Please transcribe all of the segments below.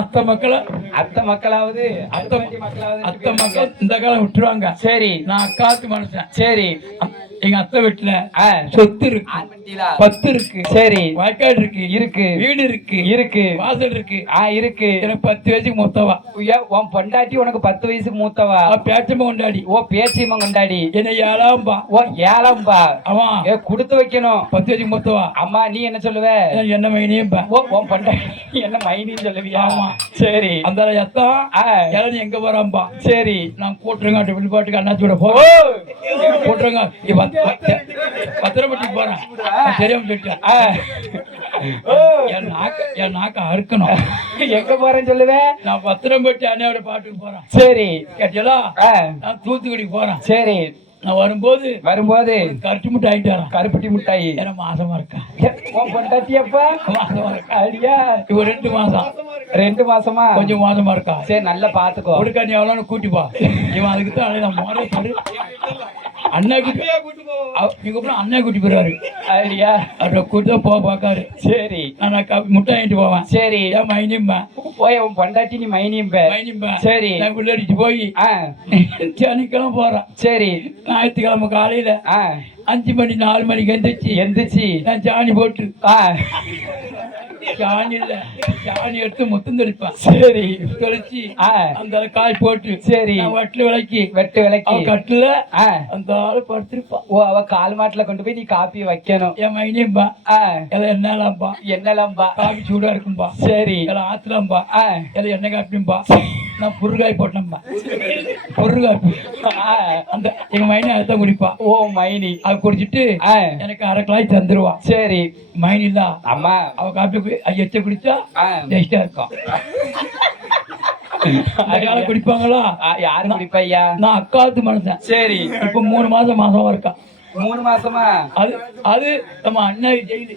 அத்தை மக்களாவது அத்தை மக்கள் இந்த காலம் விட்டுருவாங்க. சரி, நான் அக்காத்து மனுஷன். சரி, எங்க அத்தை வீட்டுல சொத்து இருக்கு, 10 இருக்கு. சரி, வயக்காடு இருக்கு, இருக்கு, வீடு இருக்கு, இருக்கு, வாசல் இருக்கு, இருக்கு. எனக்கு 10 வயசுக்கு மூத்தவா. உன் பொண்டாட்டி உனக்கு 10 வயசுக்கு மூத்தவா? பேச்சம்மா கொண்டாடி. ஓ, பேச்சியம்மா கொண்டாடி. என்ன 7ஆம்பா? ஓ, 7ஆம்பா. ஆமா, கொடுத்து வைக்கணும். 10 வயசுக்கு மூத்தவா. அம்மா, நீ என்ன சொல்லுவ? என்ன மைனியும்பா. ஓ, உன் பொண்டாட்டி என்ன மைனின்னு சொல்லுவியா? ஆமா. சரி, அந்த எத்தான் இளநீ எங்க போறாம்பா. சரி, நான் கூட்டுறங்க வெளிப்பாட்டுக்கு அண்ணாச்சோட போறேன். கூட்டுறங்க பத்திரப்பட்டிக்கு போறேன். தெரியாம சொல்லிட்டேன். என் நாக்க அறுக்கணும். எங்க போறேன்னு சொல்லுவேன்? நான் பத்திரம்பட்டி அண்ணையோட பாட்டுக்கு போறேன். சரி, கேட்டா நான் தூத்துக்குடிக்கு போறேன். சரி, நான் வரும்போது கருப்பு மிட்டாய் ஆயிட்டு வரேன். கருப்பட்டி மிட்டாய். ஏன்னா மாசமா இருக்கா பொண்டாட்டியப்பா? மாசமா இருக்கா? ஐயா, இவ 2 மாசம். 2 மாசமா? கொஞ்சம் மாசமா இருக்கா. சரி, நல்லா பாத்துக்கோ. கொடுக்கா நீ எவ்வளோன்னு கூட்டிப்பா. இவன் அதுக்கு தான் நான் மோரே சொல்லு அண்ணா கூட்டி அண்ணா கூட்டி போறாரு. ஐயா, அவரை கூட்டி தான் போக பாக்காரு. சரி, நான் முட்டை வாங்கிட்டு போவேன். சரி, ஏன் மைனியும்பேன். போய் உன் பொண்டாட்டி நீ மைனியும்பேன். சரி, நான் உள்ளடிச்சு போய் சனிக்கிழமை போறேன். சரி, ஞாயிற்றுக்கிழமை காலையில 5 மணி 4 மணிக்கு எந்திரிச்சு நான் சாணி போட்டு சாணி எடுத்து முத்தம் தெளிப்பேன். சரி, தெளிச்சு அந்த காய் போட்டு சரி வெட்டு விளக்கி கட்டுல அந்த ஆளு படுத்திருப்பான். ஓ, அவ கால் மாட்டுல கொண்டு போய் நீ காப்பி வைக்கணும். என் மைனியும்பா என்னலாம்பா காப்பி சூடா இருக்கும்பா. சரி, ஆத்துலாம்பா எண்ணெய் காப்பியும்பா. நான் புருகாய் போட்டேன்பா. புருகாப்பி அந்த எங்க மைனி அதான் குடிப்பா. ஓ, மைனி அதை குடிச்சிட்டு எனக்கு 1/2 கிளாஸ் தந்துருவா. சரி, மைனி தான் அம்மா அவ காப்பி எச்ச குடிச்சா டேஸ்டா இருக்கும். அதனால குடிப்பாங்களா? யாரும் குடிப்பையா? நான் அக்காத்து மனுஷன். சரி, இப்ப 3 மாசமா இருக்கா. 3 மாசமா? அது நம்ம அண்ணா ஜெயிலு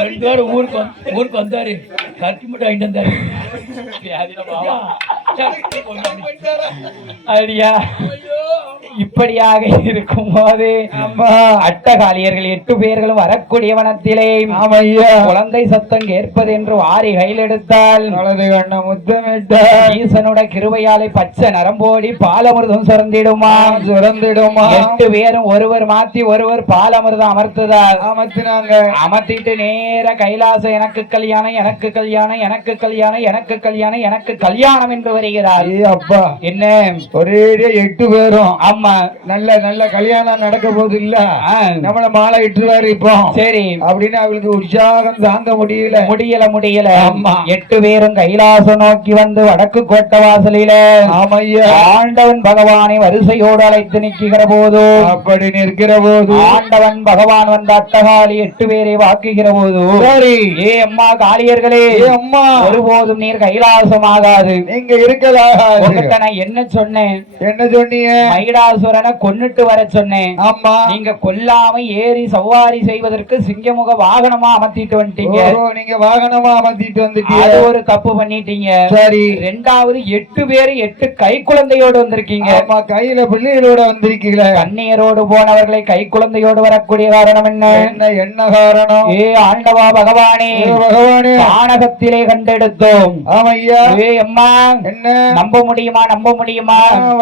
2 வாரம் ஊருக்கு வந்தாரு. கட்டி மட்டும் வாங்கிட்டு வந்தாரு. ஐயா, இப்படியாக இருக்கும் போது அட்டகாலியர்கள் 8 பேர்களும் வரக்கூடிய வனத்திலே குழந்தை சத்தம் கேட்பது என்று வாரி கையில் எடுத்தால் ஈசனுட கிருபையாலை பச்சை நரம்போடி பாலமிர்தம் சுரந்திடுமா. 8 பேரும் ஒருவர் மாத்தி ஒருவர் பாலமிர்தம் அமர்த்துதால் அமர்த்திட்டு நேர கைலாசம் எனக்கு கல்யாணம் எனக்கு கல்யாணம் எனக்கு கல்யாணம் எனக்கு கல்யாணம் எனக்கு கல்யாணம் என்று வருகிறார். அப்பா, என்ன ஒரே 8 பேரும்? ஆமா, நல்ல நல்ல கல்யாணம் நடக்க போகுது இல்ல, நம்மள மாலை இட்டுவாரு இப்போ. சரி, அப்படின்னு அவளுக்கு உற்சாகம் தாங்க முடியல. ஆமா, 8 பேரும் கைலாசம் நோக்கி வந்து வடக்கு கோட்டை வாசலில ஆண்டவன் பகவானை வரிசையோடு அழைத்து நிற்கிற போது, அப்படி நிற்கிற போது ஆண்டவன் பகவான் வந்த அட்டகாலி 8 பேரை வாக்குகிற போது, சரி ஏ அம்மா காளியர்களே, அம்மா ஒருபோதும் நீர் கைலாசமாகாது, நீங்க இருக்கலாம். நான் என்ன சொன்னேன்? என்ன சொன்னீங்க? மைடாசுரனை கொன்னுட்டு வர சொன்னேன். ஆமா, நீங்க கொல்லாம ஏறி சவாரி செய்வதற்கு சிங்கமுக வாகனமா அமர்த்திட்டு வந்துட்டீங்க. நீங்க வாகனமா அமர்த்திட்டு வந்துட்டீங்க, அது ஒரு தப்பு பண்ணிட்டீங்க. சரி, 2வது 8 பேரு 8 கை குழந்தையோடு வந்திருக்கீங்க. ஆமா, கையில பிள்ளைகளோட வந்திருக்கீங்க. கண்ணீரோடு போனவர்களை கை குழந்தையோடு வரக்கூடிய காரணம் என்ன? என்ன காரணம்? ஏ ஆண்டவா பகவானே, ஆணகத்திலே கண்டெடுத்தோம். ஆமையா, ஏ அம்மா, என்ன நம்ப முடியுமா?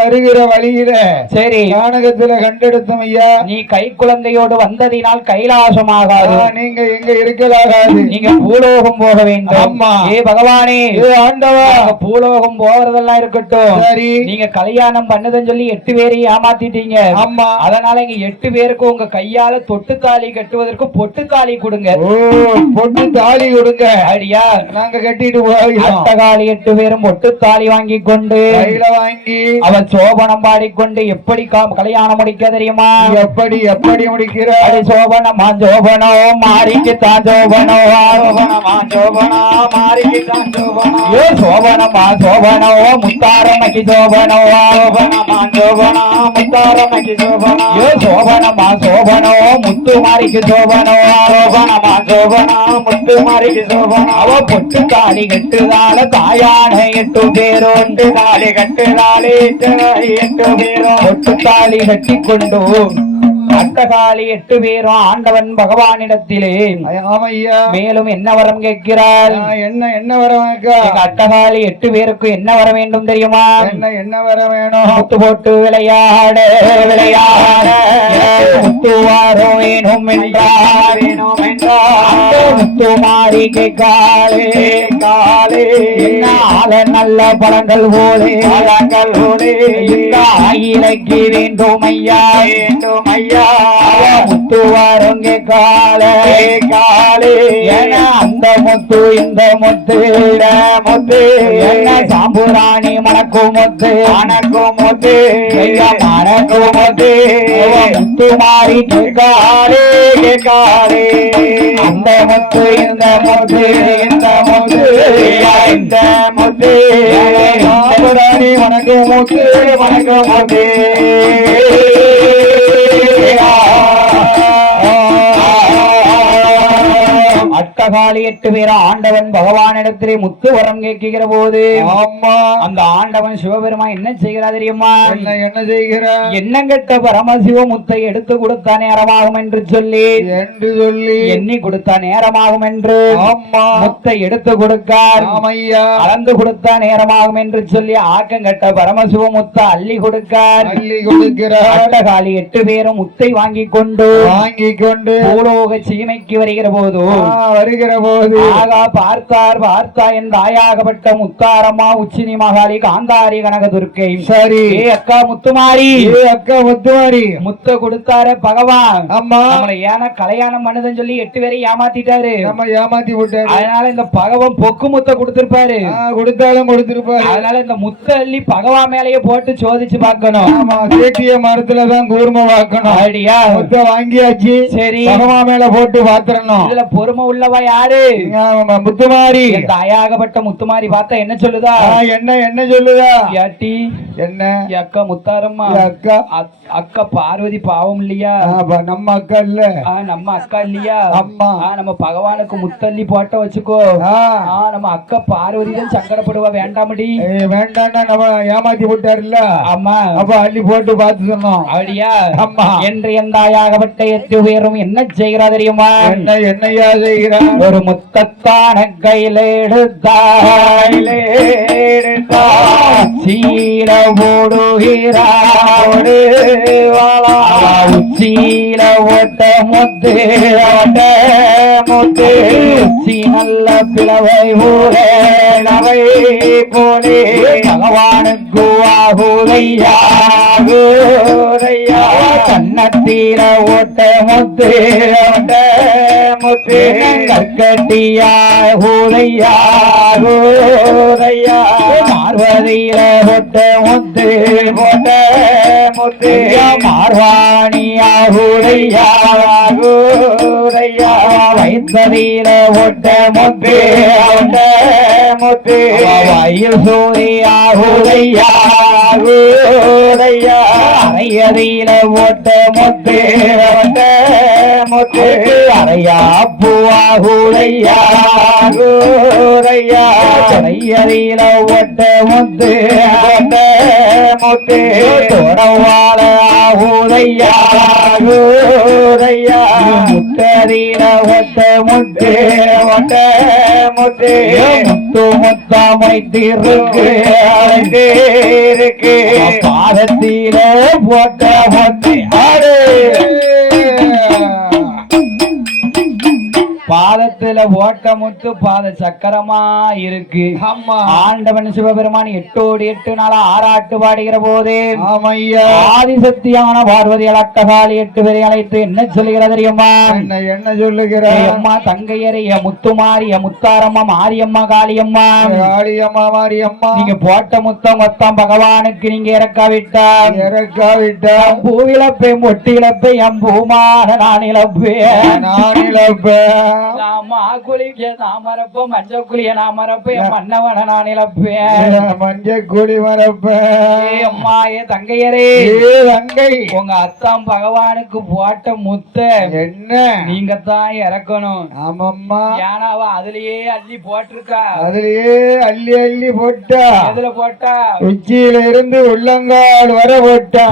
வருகிற வழியில சரி ஆணகத்திலே கண்டெடுத்தோம் ஐயா. நீ கை குழந்தையோடு வந்ததினால் கைலாசமாகாது, நீங்க எங்க இருக்கலாகாது, நீங்க பூலோகம் போக வேண்டும். ஆமா, ஏ பகவானே, ஏ ஆண்டவா, பூலோகம் போறதெல்லாம் இருக்கட்டும். சரி, நீங்க கல்யாணம் பண்ணுதுன்னு சொல்லி 8 பேரையும் ஏமாத்திட்டீங்க. ஆமா, அதனால இங்க 8 பேருக்கு உங்க கையால தொட்டு தாலி கட்டுவதற்கு பொட்டு தாலி கொடுங்க. பொட்டு தாலி கொடுங்க. அப்படியா, நாங்க கட்டிட்டு போறோம். அட்டகாலி 8 பேரும் பொட்டு தாலி வாங்கி கொண்டு கையில வாங்கி அவன் சோபனம் பாடிக்கொண்டு எப்படி கல்யாணம் முடிக்க தெரியுமா? எப்படி முடிக்கிறார்? சோபனமா சோபனோ மாறிக்கு தான் சோபனோ, மாறிக்கு தான் சோபனோ, ஏ சோபனமா சோபனோ முத்தாரமைக்கு சோபனோ, முத்தாரமைக்கு சோபனோ, ஏ சோபனமா சோபனோ முத்து மாறிக்கு சோபனோ, முத்து மாறிக்கு சோபனோ. அவ பொட்டு தாலி கட்டுதால தாயான 8 பேரோண்டு தாலி கட்டுதாலே 8 பேரும் பொட்டு தாலி கட்டி கொண்டு அட்டகாலி 8 பேரும் ஆண்டவன் பகவானிடத்திலே ஆமையா மேலும் என்ன வரம் கேட்கிறார்? என்ன வர அட்டகாலி 8 பேருக்கு என்ன வர வேண்டும் தெரியுமா? என்ன வர வேணும்? முத்து போட்டு விளையாட விளையாட முத்துவாரோ வேணும் என்றார் முத்து மாறி காலே காலே நல்ல பழங்கள் போலே இலக்கி வேண்டும் ஐயா முத்துவாரங்க காலே காலே அந்த முத்து இந்த முத்து சாம்புராணி மணக்கும் முத்து முத்து முத்து மாறி காலே காலே அந்த முத்து இந்த முத்து இந்த முத்து சாம்புராணி மணக்கும் முத்து அட்டகாலி 8 பேர் ஆண்டவன் பகவானிடத்திலே முத்து வரம் கேட்கிற போது அந்த ஆண்டவன் சிவபெருமான் என்ன செய்கிறார் தெரியுமா? என்ன செய்கிறார்? எண்ணங்கட்ட பரமசிவ முத்தை எடுத்து கொடுத்தா நேரமாகும் என்று சொல்லி எண்ணி கொடுத்தா நேரமாகும் என்று முத்தை எடுத்து கொடுக்கார். அளந்து கொடுத்தா நேரமாகும் என்று சொல்லி ஆக்கங்கட்ட பரமசிவ முத்தை அள்ளி கொடுக்கார். அட்டகாலி 8 பேரும் முத்தை வாங்கி கொண்டு பூலோக சீமைக்கு வருகிற போது ஆகா பார்த்தார் என் தாயாகப்பட்ட முத்தாரம்மா உச்சினி மகாளி காந்தாரி கனகதுர்க்கை சரி அக்கா முத்துமாரி முத்த கொடுத்தாரு பகவான். நம்மளை ஏன்னா கல்யாணம் பண்ணுதுன்னு சொல்லி 8 பேரை ஏமாத்திட்டாரு. ஏமாத்தி விட்டாரு. அதனால இந்த பகவான் பொக்கு முத்த கொடுத்திருப்பாரு. அதனால இந்த முத்த அள்ளி பகவான் மேலேயே போட்டு சோதிச்சு பார்க்கணும். சேட்டிய மரத்துலதான் கூர்ம வாக்கணும். ஐடியா முத்த வாங்கியாச்சு. சரி பகவான் மேல போட்டு பாத்திரணும். இதுல பொறுமை உள்ளவா யாரு? முத்துமாரி. தாயாகப்பட்ட முத்துமாரி பார்த்தா என்ன சொல்லுதா? என்ன சொல்லுதா? யாட்டி என்ன அக்கா முத்தாரம்மா அக்கா அக்கா பார்வதி பாவம் இல்லையா? நம்ம அக்கா இல்ல. நம்ம அக்கா இல்லையா? அம்மா நம்ம பகவானுக்கு முத்தள்ளி போட்ட வச்சுக்கோ. நம்ம அக்கா பார்வதி தான் சங்கடப்படுவா. வேண்டாமடி வேண்டாம்னா நம்ம ஏமாத்தி போட்டாருல்ல. ஆமா அப்ப அள்ளி போட்டு பார்த்து சொன்னோம். அப்படியா? அம்மா என்று என் தாயாகப்பட்ட 8 பேரும் என்ன செய்கிறா தெரியுமா? என்னையா செய்கிறா? ஒரு முத்தத்தான கையில எடுத்தாயிலே சீல ஓடுகிறாடு உச்சீல ஓட்ட முத்து உச்சி நல்ல பிளவை ஊரே நவை போலே பகவானுக்கு ஆகுதையா கண்ணத்தீர ஓட்ட முத்து கற்கட்டியா ஊரையா பார்வதியில ஒட்ட முத்து மார்வாணியா ஊரையா வைத்ததியில ஒட்ட முத்து வயல் சூரியா ஊரையா அறையதியில ஒட்ட முத்து அறையா பூவாகுரையா அறையதியில ஒட்ட முத்து தொடவாள ஆகுரையா முத்ததியில ஒட்ட முத்து முத்து முத்தமைத்திருக்கு பாதத்தில போட்ட முத்து பாதத்துல ஓட்ட முத்து பாத சக்கரமா இருக்கு. ஆண்டவன் சிவபெருமான் 8 நாளா ஆராட்டு பாடுகிற போது ஆதிசக்தியான பார்வதி அட்டகாலி 8 பேரை அழைத்து என்ன சொல்லுகிற தெரியுமா? என்ன சொல்லுகிற? அம்மா தங்கையரைய முத்துமாரிய முத்தாரம்மா மாரியம்மா காளியம்மா மாரியம்மா நீங்க போட்ட முத்தம் மொத்தம் பகவானுக்கு நீங்க இறக்காவிட்டா பூவிழப்பேன் ஒட்டி இழப்பேன் என் பூமான நான் இழப்பேன் மாக்குழிய நான் மறப்பேன் மஞ்சள் குழிய நான் மறப்பேன் என் மன்னவன நான் இழப்பேன் மஞ்ச கூலி மரப்ப அம்மா ஏ தங்கையரே தங்கை உங்க அத்தான் பகவானுக்கு போட்ட முத்த என்ன நீங்க தான் இறக்கணும். ஆமாம்மா ஏன்னா அவ அதுலயே அள்ளி போட்டிருக்கா. அதுலயே அள்ளி அள்ளி போட்டா எதுல போட்டா? உச்சியில இருந்து உள்ளங்கால் வர போட்டா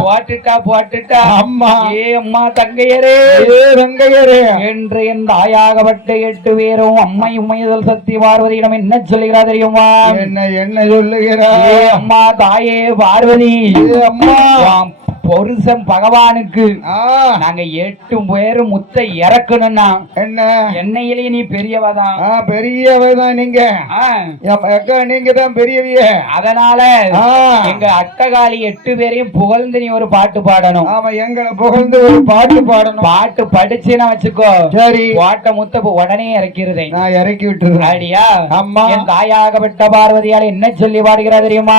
போட்டுட்டா அம்மா ஏ அம்மா தங்கையரே தங்கையரே என்று என் தாயாகப்பட்ட 8 பேரும் அம்மை உமைதல் சக்தி பார்வதியிடம் என்ன சொல்லுகிறா தெரியுமா? என்ன சொல்லுகிறா? ஏ அம்மா தாயே பார்வதி அம்மா உன் புருஷன் பகவானுக்கு நாங்க 8 பேரும் முத்த இறக்கணும்னா என்ன என்னையிலேயே நீ பெரியவதான். பெரியவதான் நீங்க அக்கா நீங்க தான் பெரியவிய. அதனால எங்க அட்டகாளி 8 பேரையும் புகழ்ந்து நீ ஒரு பாட்டு பாடணும். ஆமா எங்களை புகழ்ந்து ஒரு பாட்டு பாடணும். பாட்டு படிச்சுன்னா வச்சுக்கோ சரி பாட்ட முத்த உடனே இறக்கிறது நான் இறக்கி விட்டுறேன். அப்படியா? அம்மா என் தாயாகப்பட்ட பார்வதியால் என்ன சொல்லி பாடுகிறா தெரியுமா?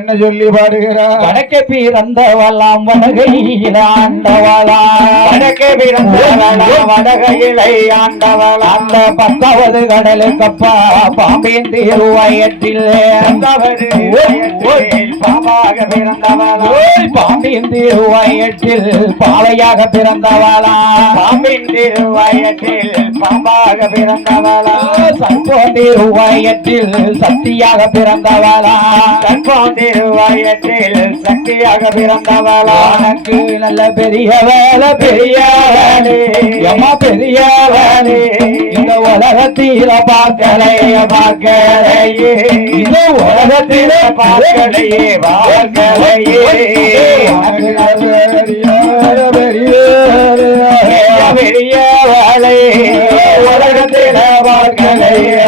என்ன சொல்லி பாடுகிறா? வடக்கே பிறந்தவளாம் வடகையில் ஆண்டவளாம் வடக்கே பிறந்தவளாம் வடகையிலை ஆண்டவளாம் அந்த 10வது கடலுக்கப்பா பாம்பின் திருவயத்தில் பாம்பாக பிறந்தவளாம் பாம்பின் திருவயத்தில் பாவையாக பிறந்தவளாம் பாம்பின் திருவயத்தில் பாம்பாக பிறந்தவளாம் சர்ப்போன் திருவயத்தில் சக்தியாக பிறந்தவளாம் சர்ப்போன் திருவயத்தில் சக்தியாக பிறந்தவளாம் உனக்கு நல்ல பெரிய வேலை பெரிய வேலை எம்மா பெரிய வேலை இந்த உலகத்தில பார்க்கலையே இந்த உலகத்தில பார்க்கலையே பெரிய வேலை உலகத்தில பார்க்கலையே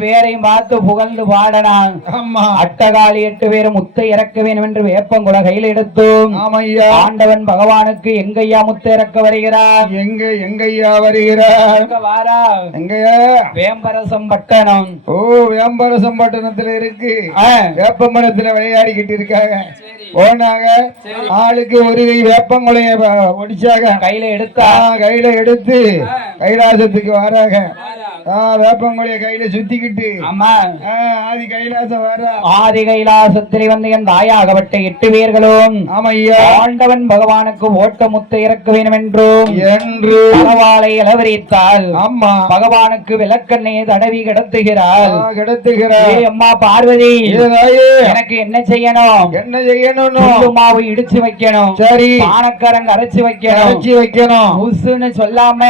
பேரையும் பார்த்து புகழ்ந்து பாடனான். அட்டகாளி 8 பேரும் முத்தை இறக்க வேண்டும் என்று வேப்பங்குள கையில் எடுத்தோம். ஆண்டவன் பகவானுக்கு எங்கையா முத்தை இறக்க வருகிறார்? எங்கையா வருகிறார்? வாரா எங்கையா? வேம்பரசம் பட்டணம். வேம்பரசம் பட்டணத்துல இருக்கு. வேப்பமரத்துல விளையாடிக்கிட்டு இருக்காங்க. போனாங்க ஆளுக்கு ஒரு கை வேப்பங்குளைய ஒடிச்சாங்க. கையில எடுத்து கைலாசத்துக்கு வராங்க. வேப்பங்குளைய கையில சுத்திக்கிட்டு ஆதி கைலாசம் வர ஆதி கைலாசத்தில் வந்து என் தாயாகப்பட்ட 8 பேர்களும் ஆண்டவன் பகவானுக்கு ஓட்ட முத்தை இறக்க வேண்டும் என்று பகவானை இளவரித்தால் அம்மா பகவானுக்கு விளக்கெண்ணெயை தடவி கிடத்துகிறாள். அம்மா பார்வதி எனக்கு என்ன செய்யணும்? மாவு இடிச்சு வைக்கணும். சரி பானக்கரங்க அரைச்சு வைக்கணும். உசுன்னு சொல்லாம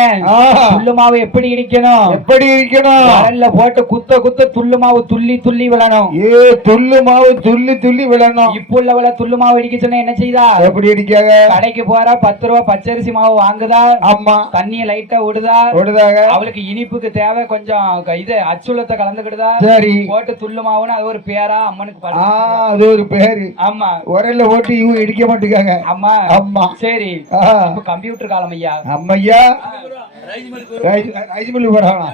புல்லு மாவு எப்படி இடிக்கணும்? கடல்ல போட்டு குத்த துள்ளு மாவு துள்ளி விழணும். துள்ளு மாவு துள்ளி விழணும். இப்ப உள்ளவள துள்ளு மாவு இடிக்க சொன்னா என்ன செய்தா? எப்படி இடிக்காக? கடைக்கு போறா 10 ரூபாய் பச்சரிசி மாவு வாங்குதா. அம்மா தண்ணிய லைட்டா விடுதாக. அவளுக்கு இனிப்புக்கு தேவை கொஞ்சம் இது அச்சுலத்தை கலந்துக்கிடுதா. சரி போட்டு துள்ளு மாவுன்னு அது ஒரு பேரா அம்மனுக்கு அது ஒரு பேரு. ஆமா உரல்ல போட்டு இவங்க இடிக்க மாட்டேங்காங்க. அம்மா சரி கம்ப்யூட்டர் காலம் ஐயா. அம்மையா ரைஸ் மில் போறாங்க.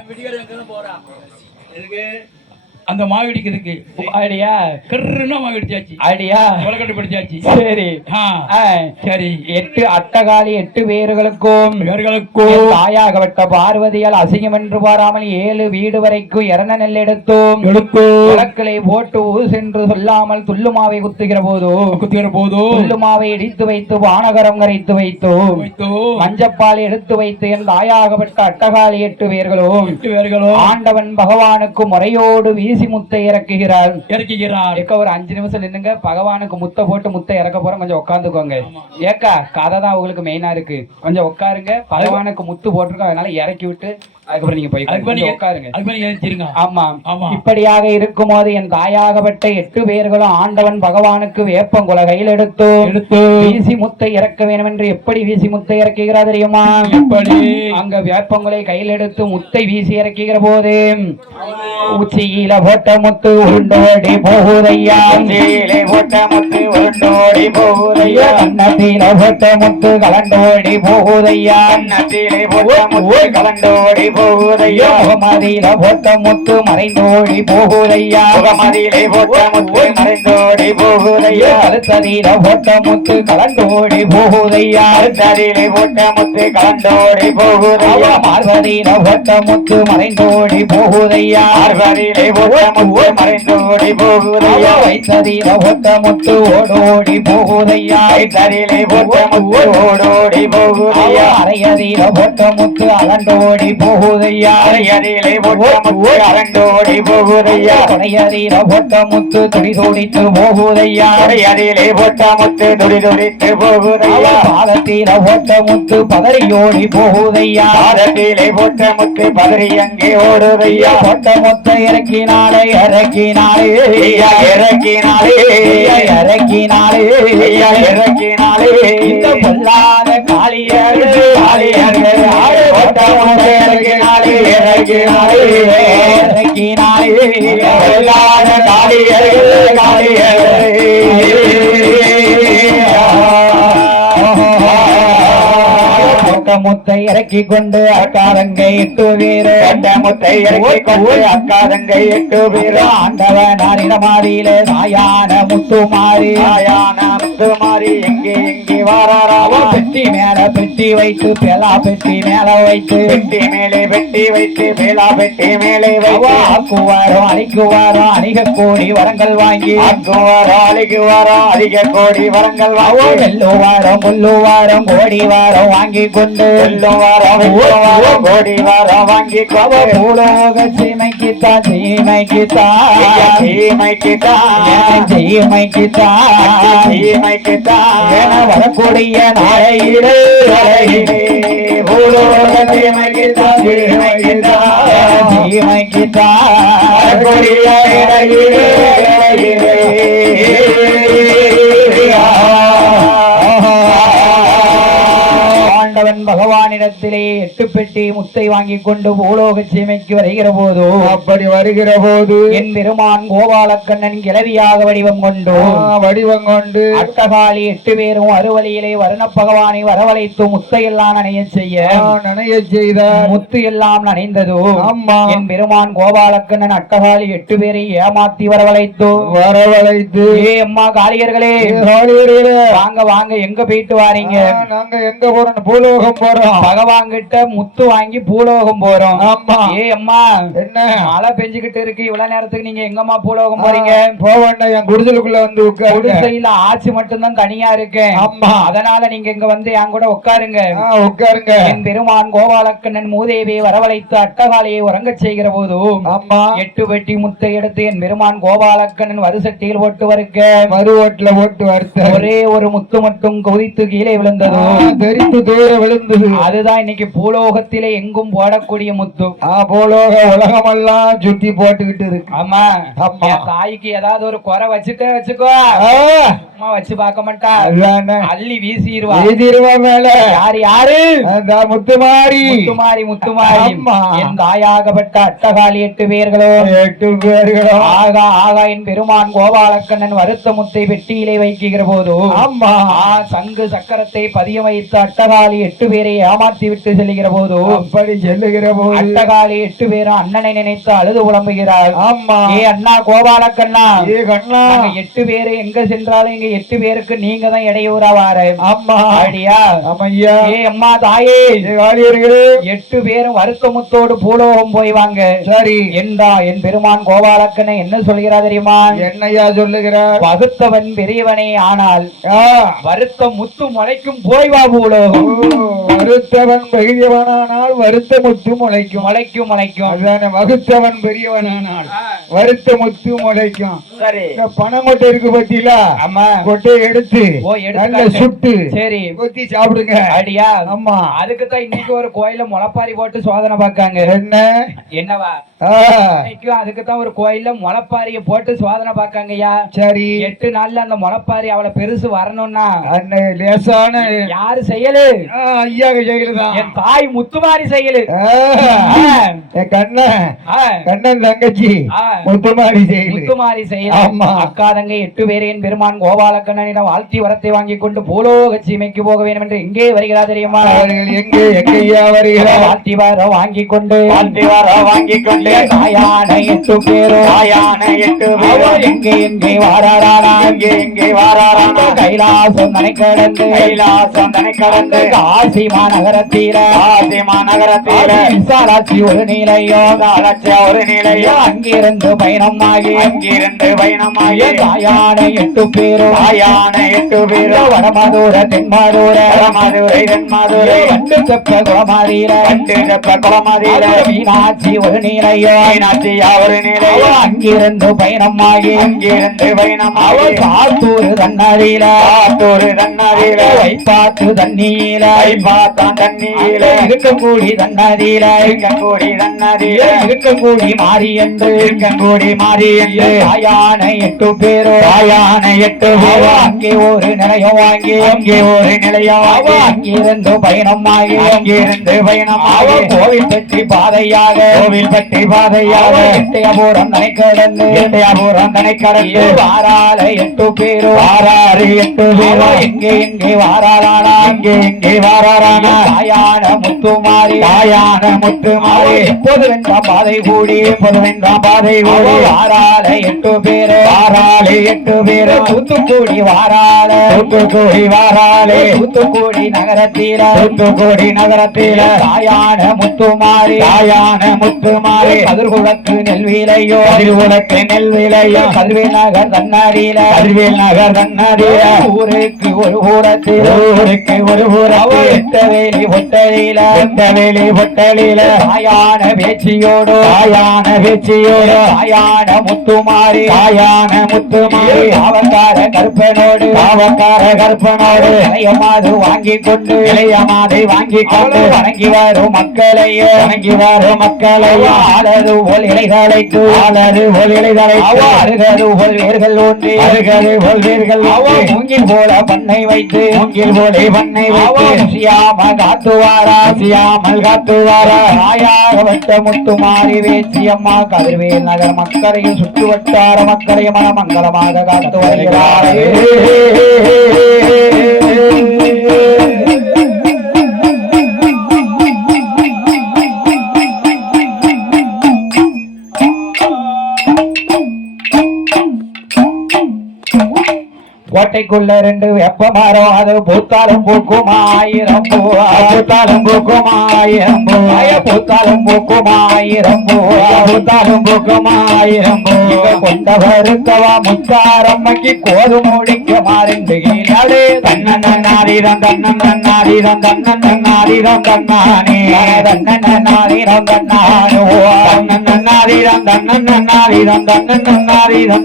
அந்த மாவு இடிக்கிறதுக்கு ஐடியா கருன்னா மாவு இடிச்சாச்சு. ஐடியா உலகட்டு படிச்சாச்சு. சரி சரி 8 அட்டகாளி 8 பேர்களுக்கும் தாயாகப்பட்ட பார்வதியால் அசிங்கம் என்று பாராமல் 7 வீடு வரைக்கும் இறந்த நெல் எடுத்தோம். விளக்களை போட்டு சென்று சொல்லாமல் துள்ளுமாவை குத்துகிற போதோ துள்ளுமாவை இடித்து வைத்து வானகரம் கரைத்து வைத்தோ மஞ்சப்பால் எடுத்து வைத்து என் தாயாகப்பட்ட அட்டகாளி 8 பேர்களும் ஆண்டவன் பகவானுக்கு முறையோடு வீசி முத்தை இறக்குகிறார். ஒரு 5 நிமிஷம் நின்னுங்க. பகவானுக்கு முத்தை போட்டு முத்தை இறக்க போறோம். கொஞ்சம் உட்காந்துக்கோங்க. ஏக்கா கதை தான் உங்களுக்கு மெயினா இருக்கு. கொஞ்சம் உட்காருங்க. பகவானுக்கு முத்து போட்டிருக்கோம். அதனால இறக்கி விட்டு அதுக்கப்புறம் நீங்க போய் உட்காருங்க. ஆமா இப்படியாக இருக்கும்போது என் தாயாகப்பட்ட 8 பேர்களும் ஆண்டவன் பகவானுக்கு வேப்பங்குள கையில் எடுத்து வீசி முத்தை இறக்க வேண்டும் என்று எப்படி வீசி முத்தை இறக்குகிறார் தெரியுமா? அங்க வேப்பங்குளை கையில் எடுத்து முத்தை வீசி இறக்குகிற போது உச்சியில போட்ட முத்து உருண்டோடி போகுதையா. கண்ணத்தில போட்ட முத்து கலண்டோடி போகுதையா. போகுதையா முகமதியில போட்ட முத்து மறைந்தோடி போகுதையா முகமதியிலே போட்ட முத்து மறைந்தோடி போகுதையா அடுத்ததியில போட்ட முத்து கலந்தோடி போகுதையா அடுத்ததியிலே போட்ட முத்து கலந்தோடி போகுதையா பார்வதியில போட்ட முத்து மறைந்தோடி போகுதையா பார்வதியிலே போட்ட முத்து மறைந்தோடி போகுதையா வைத்ததியில போட்ட முத்து ஓடோடி போகுதையா வைத்ததியிலே போட்ட முத்து ஓடோடி போகுதையா அரையதியில போட்ட முத்து அலண்டோடி போகுதையா அரையதியிலே போட்ட முத்து அலண்டோடி போகுதையா கொடையதியில போட்ட முத்து துடி துடித்து போகுதையா கொடையதியிலே போட்ட முத்து துடி துடித்து போகுதையா பாதத்தில போட்ட முத்து பதறியோடி போகுதையா பாதத்திலே போட்ட முத்து பதறி அங்கே ஓடுதையா போட்ட முத்தை இறக்கினாலே இறக்கினாலே இறக்கினாலே இறக்கினாலே இறக்கினாலே இந்த பொல்லாத காளியர்கள் காளியர்கள் போட்ட முத்தை இறக்கினாலே இறக்கினாலே இறக்கினாலே பொல்லாத காளியர்கள் காளியர்கள் முத்தை இறக்கி கொண்டு அக்காரங்கை எட்டு வீரு முத்தை இறக்கி கொண்டு அக்காரங்கை எட்டு வீரு ஆண்டவன் மாறியில சாயான முத்துமாரி சாயான முத்துமாரி எங்கே எங்கே வாராராவோ பெட்டி மேல பெட்டி வைத்து பேலா பெட்டி மேல வைத்து பெட்டி மேலே பெட்டி வைத்து பேலா பெட்டி மேலே வைத்து ஆக்குவாரோ அழிக்குவாரோ அணிக கோடி வரங்கள் வாங்கி ஆக்குவாரோ அழிக்குவாரோ அதிக கோடி வரங்கள் வாங்கி வெல்லுவாரம் கொல்லுவாரம் கோடி வாரம் வாங்கி கொண்டு கோடி வாரம் வாங்கி பூலோக சீமைக்குத்தான் சீமைக்குத்தான் சீமைக்குத்தான் சீமைக்குத்தான் சீமைக்குத்தான் வரக்கூடிய நாளையிலே பூலோக சீமைக்குத்தான் சீமைக்குத்தான் சீமைக்குத்தான் வரக்கூடிய ஆண்டவன் பகவானிடத்திலே 8 பெட்டி முத்தை வாங்கி கொண்டு பூலோக சீமைக்கு வருகிற போது அப்படி வருகிற போது என் பெருமான் கோபாலக்கண்ணன் கிளவியாக வடிவம் கொண்டு அட்டகாலி 8 பேரும் அறுவலியிலே வருண பகவானை வரவழைத்து முத்தையெல்லாம் நனைய செய்தார் முத்து எல்லாம் நனைந்ததோ என் பெருமான் கோபாலக்கண்ணன் அட்டகாலி 8 பேரை ஏமாத்தி வரவழைத்து ஏ அம்மா காளியர்களே வாங்க வாங்க எங்க போயிட்டு வாரீங்க நாங்க எங்க போறோம் பூலோகம் போறோம் பகவான் கிட்ட முத்து வாங்கி பூலோகம் போறோம் ஆமா ஏ அம்மா என்ன மழை பெஞ்சுக்கிட்டு இருக்கு இவ்வளவு நேரத்துக்கு நீங்க எங்கம்மா பூலோகம் போறீங்க போக வேண்டாம் என் குடிசலுக்குள்ள வந்து குடிசையில ஆட்சி மட்டும்தான் தனியா இருக்கு ஆமா அதனால நீங்க இங்க வந்து என் கூட உட்காருங்க உட்காருங்க என் பெருமான் கோபாலக்கண்ணன் மூதேவியை வரவழைத்து அட்டகாலியை உறங்க செய்கிற போது ஆமா 8 பெட்டி முத்தை எடுத்து என் பெருமான் கோபாலக்கண்ணன் வரிசட்டியில் ஓட்டு வறுக்க மறுவோட்டுல ஓட்டு வறுத்த ஒரே ஒரு முத்து மட்டும் கொதித்து கீழே விழுந்ததோ தெரிந்து விழுந்தது அதுதான் இன்னைக்கு பூலோகத்திலே எங்கும் போடக்கூடிய முத்து பூலோக உலகமெல்லாம் சுத்தி போட்டுக்கிட்டு இருக்கு ஆமா தாய்க்கு ஏதாவது ஒரு குறை வச்சுக்கோ அம்மா வச்சு பார்க்க மாட்டா அள்ளி வீசிடுவா மேல யாரு முத்துமாரி என் தாயாகப்பட்ட அட்டகாலி 8 பேர்களோ ஆகா என் பெருமான் கோபாலக்கண்ணன் வருத்த முத்தை வெட்டியிலே வைக்கிற போது ஆமா சங்கு சக்கரத்தை பதியம் வைத்து அட்டகாலி 8 பேரை ஏமாத்தி விட்டு செல்லுகிற போது அப்படி செல்லுகிற போது அட்டகாலி 8 பேரும் அண்ணனை நினைத்து அழுது புலம்புகிறார் ஆமா ஏ அண்ணா கோபாலக்கண்ணா ஏ கண்ணா 8 பேரை எங்க சென்றாலும் இங்க 8 பேருக்கு நீங்க தான் இடையூறா வாரு ஆமா ஐயா ஆமையா ஏ அம்மா தாயே காளியர்களே 8 பேரும் வருத்தமுத்தோடு பூலோகம் போய் வாங்க சரி என்றா என் பெருமான் கோபாலக்கண்ணன் என்ன சொல்கிறார் தெரியுமா என்னையா சொல்லுகிறார் பகுத்தவன் பெரியவனே ஆனால் வருத்த முத்து மலைக்கும் போய் வா பூலோகம் வருத்தவன் பெரியவனானால் வருத்த முத்து முளைக்கும் அதுதானே வகுத்தவன் பெரியவனானால் வருத்த முத்து முளைக்கும் சரி பனங்கொட்டை இருக்கு பத்தியில ஆமா கொட்டை எடுத்து நல்ல சுட்டு சரி கொத்தி சாப்பிடுங்க அடியா ஆமா அதுக்குதான் இன்னைக்கு ஒரு கோயில முளைப்பாரி போட்டு சோதனை பார்க்காங்க என்னவா அதுக்குதான் ஒரு கோயில்ல முளைப்பாரிய போட்டு சோதனை பார்க்காங்கய்யா. சரி 8 நாள்ல அந்த முளைப்பாரி அவளை பெருசு வரணும்னா லேசான யாரு செய்யலு? ஐயா செய்யலுதான். என் தாய் முத்துமாரி செய்யலு. என் கண்ணன் தங்கச்சி முத்துமாரி செய்யலு. முத்துமாரி செய்யல. அக்கா தங்கை 8 பேர் என் பெருமான் கோபாலக்கண்ணனிடம் வாழ்த்தி வரத்தை வாங்கி கொண்டு பூலோக சீமைக்கு போக வேண்டும் என்று எங்கே வருகிறா தெரியுமா? எங்கேயா வருகிறார்? வாழ்த்தி வர வாங்கி கொண்டு தாயான 8 பேரும் எங்கே எங்கே வாராரானா? எங்கே வாராரானா? கைலாசம் தனை கடந்து காசி மாநகரத்தில விசாலாட்சி ஒரு நிலையம் அங்கிருந்து பயணமாகி தாயான 8 பேரும் வடமதுர தென்மதுரை கண்டு தெப்ப குளமாதிர மீனாட்சி ஒரு நிலையம் அங்கிருந்து பயணமாகி சாத்தூர் தன்னதில வைப்பாத்து தண்ணீர இருக்கக்கூடி தன்னதில இருக்கக்கூடி மாறி என்று தாயான 8 பேரும் அங்கே ஒரு நிலையம் வாங்கி அங்கிருந்து பயணமாகி கோவில் பற்றி பாதையாக எட்டயபுரம் தனை கடந்து வாரால 8 பேரும் எங்கே வாராரானா? தாயான முத்துமாரி எப்போது வென்றாம் பாதை கூடி வாரால 8 பேரும் தூத்துக்குடி தூத்துக்குடி நகரத்தில தாயான முத்துமாரி கதிர்குளக்கு நெல்விலையோ கல்வி நகர் தன்னாடியில ஊருக்கு ஒரு ஊரத்தில் ஒட்டலில தாயான பேச்சியோடு தாயான முத்துமாரி அவக்கார கற்பனோடு இளையமாது வாங்கி கொண்டு வணங்கி வரும் மக்களையோ ஆளது போல் இலைகளைக்கு அருகது போல் வேர்கள் ஒன்று மூங்கில் போல பண்ணை வைத்து சியாமல் காத்துவாரா ஆயாக வட்ட முத்துமாரி வேச்சியம்மா கதிர்வேல் நகர் மக்களையும் சுற்று வட்டார மக்களையும் மங்களமாக காத்து வருகிறார். கோட்டைக்குள்ள 2 வெப்ப மரம் அது பூத்தாலும் பூக்கும் 1000 பூ கொண்டவருக்கவா முத்தாரம்மைக்கு கோது முடிக்க மாறுண்டுகிறாளே தன்னன்னாரிரம்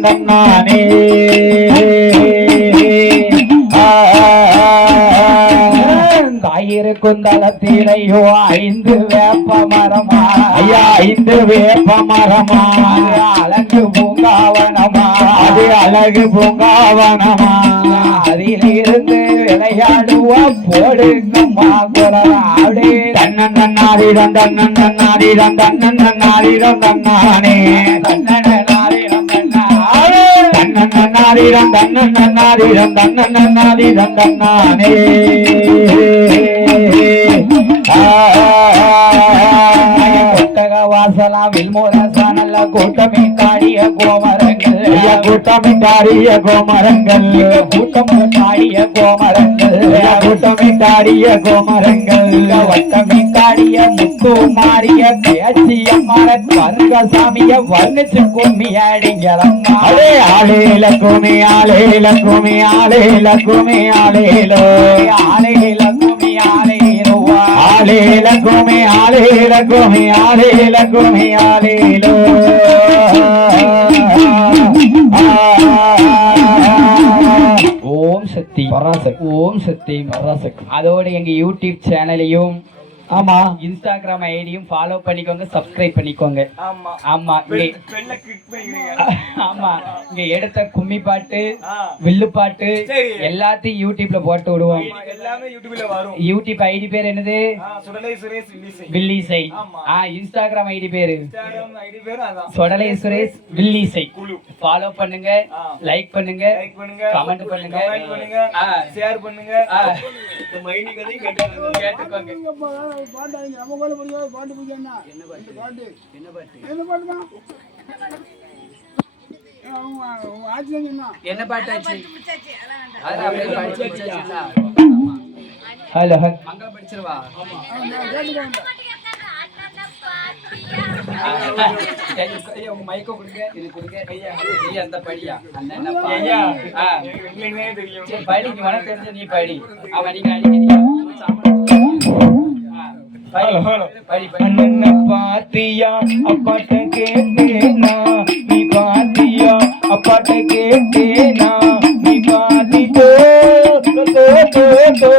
தன்னானே தாயிருக்கும் தளத்திலையோ 5 வேப்ப மரமா அழகு பூங்காவனமா அதிலிருந்து விளையாடுவ போடுங்கம்மா குளராடு தன்னன்னாரிடம் தன்னானே வாசலாம் வில்மோரசானல்ல கூட்டமே காடிய கோமரங்கள் வட்டமே காடிய முத்து மாறிய பேச்சியம்மார வர்க்கசாமிய வர்ணிச்சு கும்மியாடிங்களம்மா ஆளேல ஓம் சக்தி பராசக்தி. அதோடு எங்க யூடியூப் சேனலையும் ஆமா இன்ஸ்டாகிராம் ஐடியும் ஃபாலோ பண்ணிக்கோங்க, சப்ஸ்கிரைப் பண்ணிக்கோங்க. ஆமா ஆமா பெல்ல கிளிக் பண்ணிக்கிறீங்க. ஆமா இங்க எடுத்த கும்மி பாட்டு, வில்லு பாட்டு சரி. எல்லாத்தையும் யூடியூப்ல போட்டு விடுவோம். எல்லாமே யூடியூப்ல வரும். யூடியூப் ஐடி பேர் என்னது? சுடலை சுரேஷ் வில்லிசை. வில்லிசை. ஆமா. இன்ஸ்டாகிராம் ஐடி பேரு இன்ஸ்டாகிராம் ஐடி பேர் அதான். சொடலை சுரேஷ் வில்லிசை. குழு. ஃபாலோ பண்ணுங்க, லைக் பண்ணுங்க, லைக் பண்ணுங்க, கமெண்ட் பண்ணுங்க, கமெண்ட் பண்ணுங்க, ஷேர் பண்ணுங்க. இந்த மைனி கதையும் கேட்டுக்கோங்க. என்ன பாட்டாச்சு? ஹலோ மங்களம் படிச்சிருவா. உங்க மைக்க கொடுங்க, இது கொடுங்க. ஐயா அந்த படியா அண்ணன் ஐயா, ஆ எனக்கு ரெண்டுமே தெரியும். சரி, படி. நீ உனக்கு தெரிஞ்ச நீ படி. அவன் நீங்க அடிக்கடியா அண்ணன பாத்தியா அப்பாட்ட கேட்டேனா, நீ பாத்தியா அப்பாட்ட கேட்டேனா, நீ பாத்தி தோ தோ தோ தோ.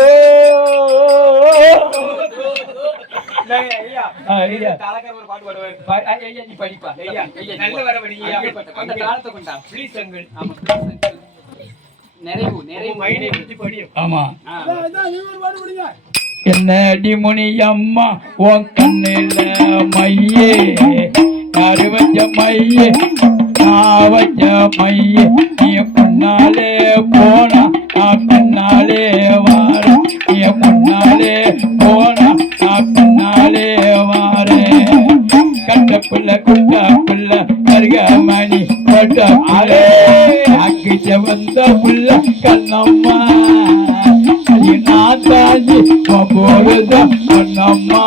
ஐயா, ஐயா. தாளக்கார ஒரு பாட்டு பாடுவாரு. நீ படிப்பா. ஐயா, நல்ல வர படிங்க. அந்த தாளத்தை கொண்டா. Please uncle. ஆமா, ப்ளீஸ் அங்கிள். நிறைவு மைனி பத்தி படி. ஆமா. ஆ. என்னடி முனி அம்மா உன் கண்ணில மையே, யாரு வச்ச மையே, நான் வச்ச மையே, நீ முன்னாலே போனா நான் பின்னாலே வாரேன், நீ முன்னாலே போனா நான் பின்னாலே வாரேன். கட்ட புள்ள குட்ட புள்ள கருகமணி பட்ட அலே அக்கு செவந்த புள்ள கண்ணம்மா, நான் தாண்டி போடுதான் பொன்னம்மா.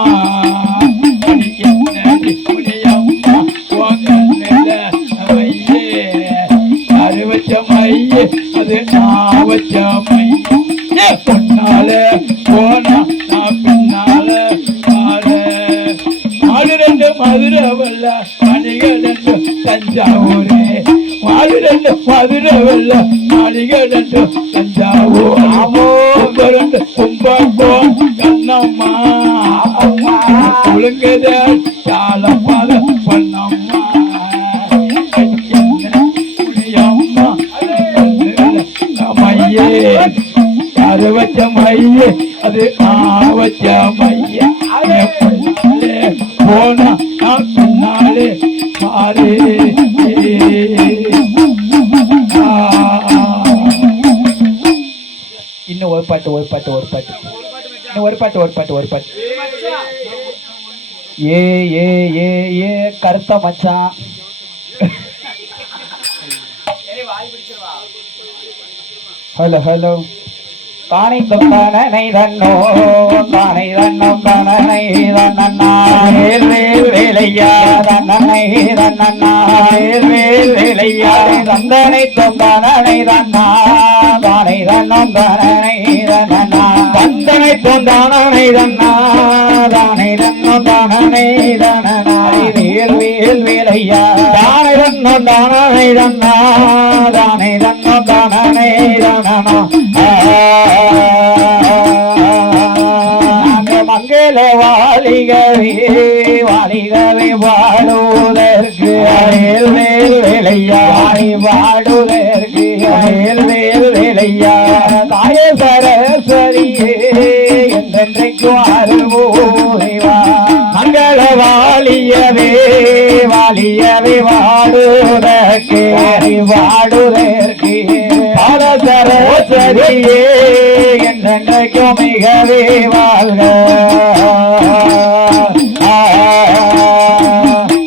என்னடி புனியம்மா உன் கண்ணில மையே, யாரு வச்ச மையே, அது நான் வச்ச மையே, பொன்னாலே போனா நான் பின்னால மாடு ரெண்டு மதுரை வல்ல மணிகள் ரெண்டு தஞ்சாவூரே, மாடு ரெண்டு மதுரை வல்ல மணிகள் ரெண்டு தஞ்சாவூர். ஆமோ ரெண்டு கும்பகோணம் கண்ணம்மா, ஒழுங்குத சாலப்பாத பொன்னம்மா. புனியம்மா மையே, யாரு வச்ச மையே, அது நான் வச்ச மையே, பின்னாலே போனா நான் பின்னாலே மாறே. இன்னும் ஒரு பாட்டு இன்னும் ஒரு பாட்டு. ஏ ஏ ஏ ஏ கருத்த மச்சான். ஹலோ தானை தொந்தானை தன்னோ, தானை தன்னம் தானை தன்னா, வேலையா தன்னை தன்னா, வேலையா தந்தனை தொந்தானை தன்னா, தானை தன்னம் தானை தன்னா, தந்தனை தொந்தானை தன்னா, தானை தன்னம் தானை தன்னா, வேலையா தானை தன்னம் தானை தன்னா, தானை தன்னம் தானை தன்னா. மங்கள வாலிகவே வாலிகவே வாடுவதற்கு வேலையா, வாடுவதற்கு வேலையா, தாய சரஸ்வதியே என்றென்றைக்கும் அருள்வோய்வா. மங்கள வாலியவே வாலியவே வாடுவதற்கு பால சரஸ்வதியே என்றென்றைக்கும் மிகவே வாழ்க.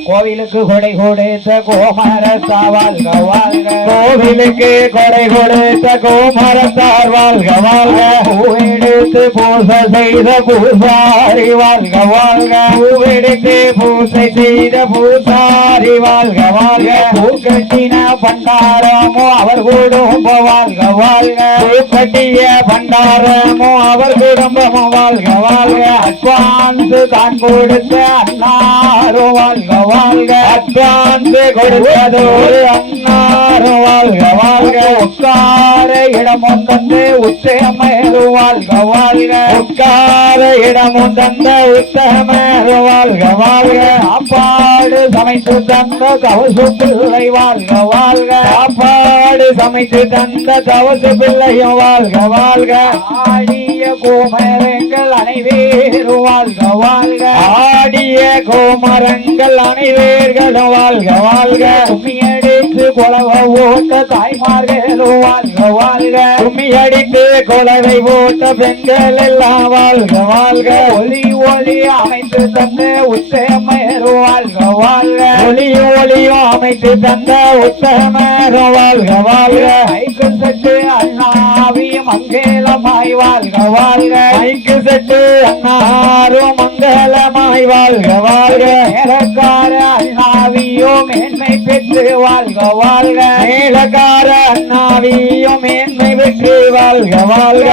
கோவிலுக்கு கொடை கொடுத்த கோமரத்தா வாழ்க வாழ்க, கோவிலுக்கு கொடை கொடுத்த கோமரத்தார் வாழ்க வாழ்க, பூவெடுத்து பூசை செய்த பூசாரி வாழ்க வாழ்க, பூவெடுத்து பூசை செய்த பூசாரி வாழ்க வாழ்க, பூக்கட்டின பண்டாரமோ அவர் குடும்பம் வாழ்க வாழ்க, பூக்கட்டிய பண்டாரமோ அவர் குடும்பமும் வாழ்க வாழ்க, அட்வான்ஸ் தான் கொடுத்த அன்னாரும் வாழ்க வாழ்க, அட்வான்ஸ் கொடுத்ததோடு அன்னாரும் வாழ்க வாழ்க, உட்கார இடம் ஒன்று உச்சமேறு வாழ்க வாழ்க. வாழ்க உட்கார இடமும் தந்த உத்தமர் வாழ்க வாழ்க சாப்பாடு சமைத்து தந்த தவசு பிள்ளை வாழ்க வாழ்க சாப்பாடு சமைத்து தந்த தவசு பிள்ளையும் வாழ்க வாழ்க ஆடிய கோமரங்கள் அனைவேரும் வாழ்க வாழ்க ஆடிய கோமரங்கள் அனைவேர்களும் வாழ்க வாழ்க கும்மியடித்து கொலவை ஓட்ட தாய்மார்களும் வாழ்க வாழ்க கும்மியடித்து கொலவை ஓட்ட பெண்கள் எல்லாம் வாழ்க வாழ்க ஒளி ஒளி அமைத்து தந்த உத்தமரும் வாழ்க வாழ்க ஒளி ஒளியும் அமைத்து தந்த உத்தமரும் வாழ்க வாழ்க ஐக்கு சட்டு அண்ணாவியும் மங்களமாய் வாழ்க வாழ்க ஐக்கு சட்டு அண்ணாரும் மங்களமாய் வாழ்க வாழ்க மேலக்கார அண்ணாவியோ மேன்மை பெற்று வாழ்க வாழ்க மேலக்கார அண்ணாவியோ மேன்மை பெற்று வாழ்க வாழ்க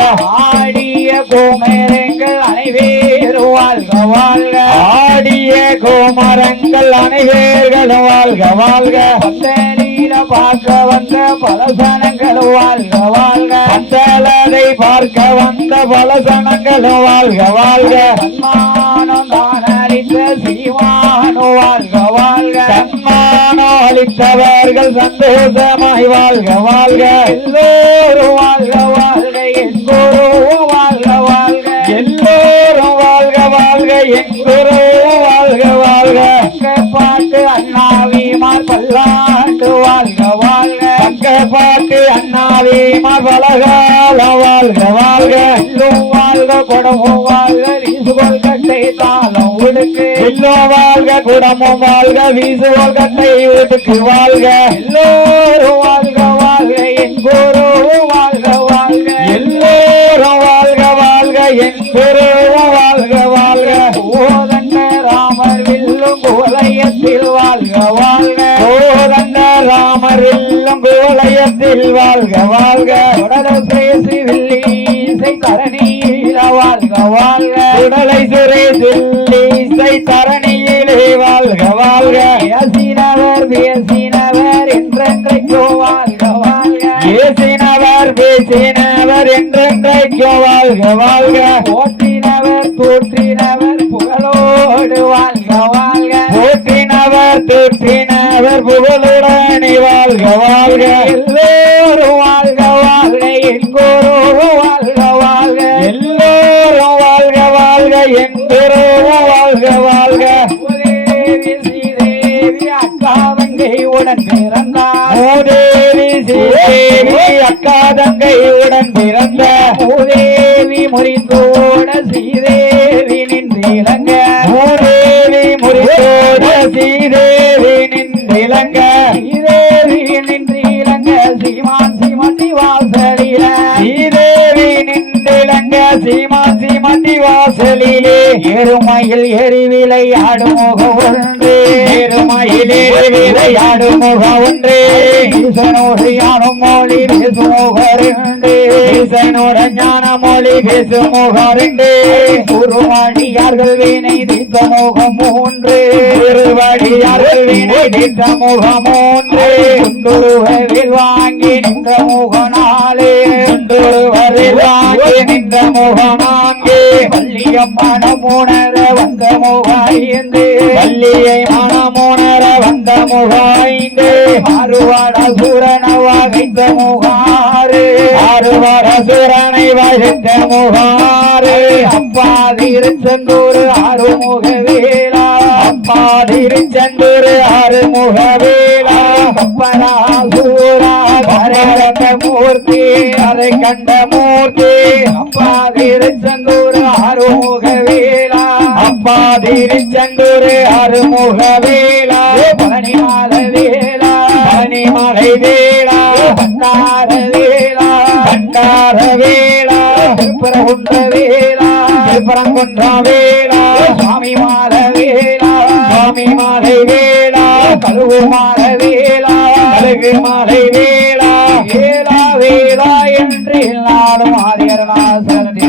ஆடிய கோமரங்கள் அனைவேரும் வாழ்க வாழ்க ஆடிய கோமரங்கள் அனைவேர்களும் வாழ்க வாழ்க பந்தலீல பார்க்க வந்த பலசனங்களும் வாழ்க வாழ்க பந்தலதை பார்க்க வந்த பலசனங்களும் வாழ்க வாழ்க சன்மானம் தான் அளித்த சீமானோ வாழ்க வாழ்க சன்மானம் அளித்தவர்கள் சந்தோஷமாய் வாழ்க வாழ்க எல்லோரும் வாழ்க வாழ்க எங்கோரும் வாழ்க வாழ்க எல்லோரும் வாழ்க வாழ்க எங்கோரும் வாழ்க வாழ்க பாட்டு அண்ணாவிமார் பல்லாண்டு வாழ்க வாழ்க பாட்டு அண்ணாவிமார் பலகால வாழ்க வாழ்க எல்லும் வாழ்க குடமும் வாழ்க வீசுகோல் கட்டை தாளம் உடுக்கு எல்லும் வாழ்க குடமும் வாழ்க வீசுகோல் கட்டை உடுக்கு வாழ்க எல்லோரும் வாழ்க வாழ்க எங்கோரும் வாழ்க வாழ்க எல்லோரும் வாழ்க வாழ்க எங்கோரும் வாழ்க வாழ்க ஓதண்ட ராமர் வில்லும் கோலயத்தில் வாழ்க வாழ்க ஓதண்ட ராமர் வில்லும் கோலயத்தில் வாழ்க வாழ்க உடலை பேசி வில்லீசை தரணியில வாழ்க வாழ்க உடலை சிறை தரணியிலே வாழ்க வாழ்க பேசினவர் பேசினவர் என்றென்றைக்கோ வாழ்க வாழ்க பேசினவர் பேசினவர் என்றென்றைக்கோ வாழ்க வாழ்க போற்றினவர் தோற்றினவர் புகழோடு வாழ்க வாழ்க போற்றினவர் தோற்றினவர் புகழுடனே வாழ்க வாழ்க எல்லோரும் வாழ்க வாழ்க எங்கோரும் வாழ்க வாழ்க எல்லோரும் வாழ்க வாழ்க எங்கோரும் வாழ்க வாழ்க மூதேவி ஸ்ரீதேவி அக்கா தங்கை உடன் பிறந்தார் மூதேவி ஸ்ரீதேவி அக்கா தங்கை உடன் பிறந்த மூதேவி முறிந்தோட ஸ்ரீதேவி நின்றிலங்க மூதேவி முறிந்தோட ஸ்ரீதேவி நின்றிலங்க ஸ்ரீதேவி நின்றிலங்க சீமான் சீமந்தி வாசலில ஸ்ரீதேவி நின்றிலங்க சீமான் சீமந்தி வாசலிலே எருமையில் எரி விளையாடும் முகம் ஒன்று எருமையில் எரி விளையாடும் முகம் ஒன்று ஈசனோடு யானும் மொழி பேசும் முகருண்டு ஈசனோட ஞான மொழி பேசும் முகருண்டு குருவாடியார்கள் வீணை தீர்த்த முகம் மூன்று குருவாடியார்கள் வீணை தீர்த்த முகம் மூன்று குண்டுருவில் வாங்கி நின்ற முகனாலே குண்டுருவில் வாங்கி நின்ற முகனாங்கே வள்ளியம் மனமுணர வந்த முகாய்ந்து வள்ளியை மனமுணர வந்த முகாய்ந்து மாறுவாட சூரனை வகைத்த முகாறு மாறுவாட சூரனை வகைத்த முகாறு அப்பா திருச்செந்தூர் ஆறுமுக வேளா அப்பா திருச்செந்தூர் ஆறுமுக வேளா கப்பனா சூரா கரகண்ட மூர்த்தி அதை கண்ட மூர்த்தி அப்பா திருச்செந்தூர் ஆறுமுக வேளா அப்பா திருச்செந்தூர் ஆறுமுக வேளா பனிமலை வேளா பனிமலை வேளா பண்டார வேளா பண்டார வேளா திருப்பரங்குன்ற வேளா திருப்பரங்குன்ற வேளா சுவாமி மால வேளா சுவாமி மாலை வேளா கழுவு மால வேளா கழுகு மாலை வேளா வேளா வேளா என்று நாடும் ஆதியருணாசலன்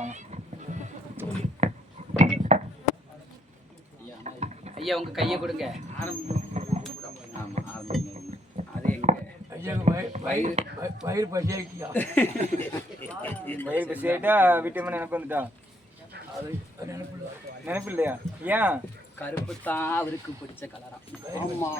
வாங்க. ஐயா உங்க கையை கொடுங்க. ஆமா அது எங்க வயிறு பசியாக்கியா வயிறு பசி ஆயிட்டா விட்டமின் எனக்கு வந்துட்டா அது நினைப்பு இல்லையா? ஏன் கருப்பு தான் அவருக்கு பிடிச்ச கலரா? ஆமா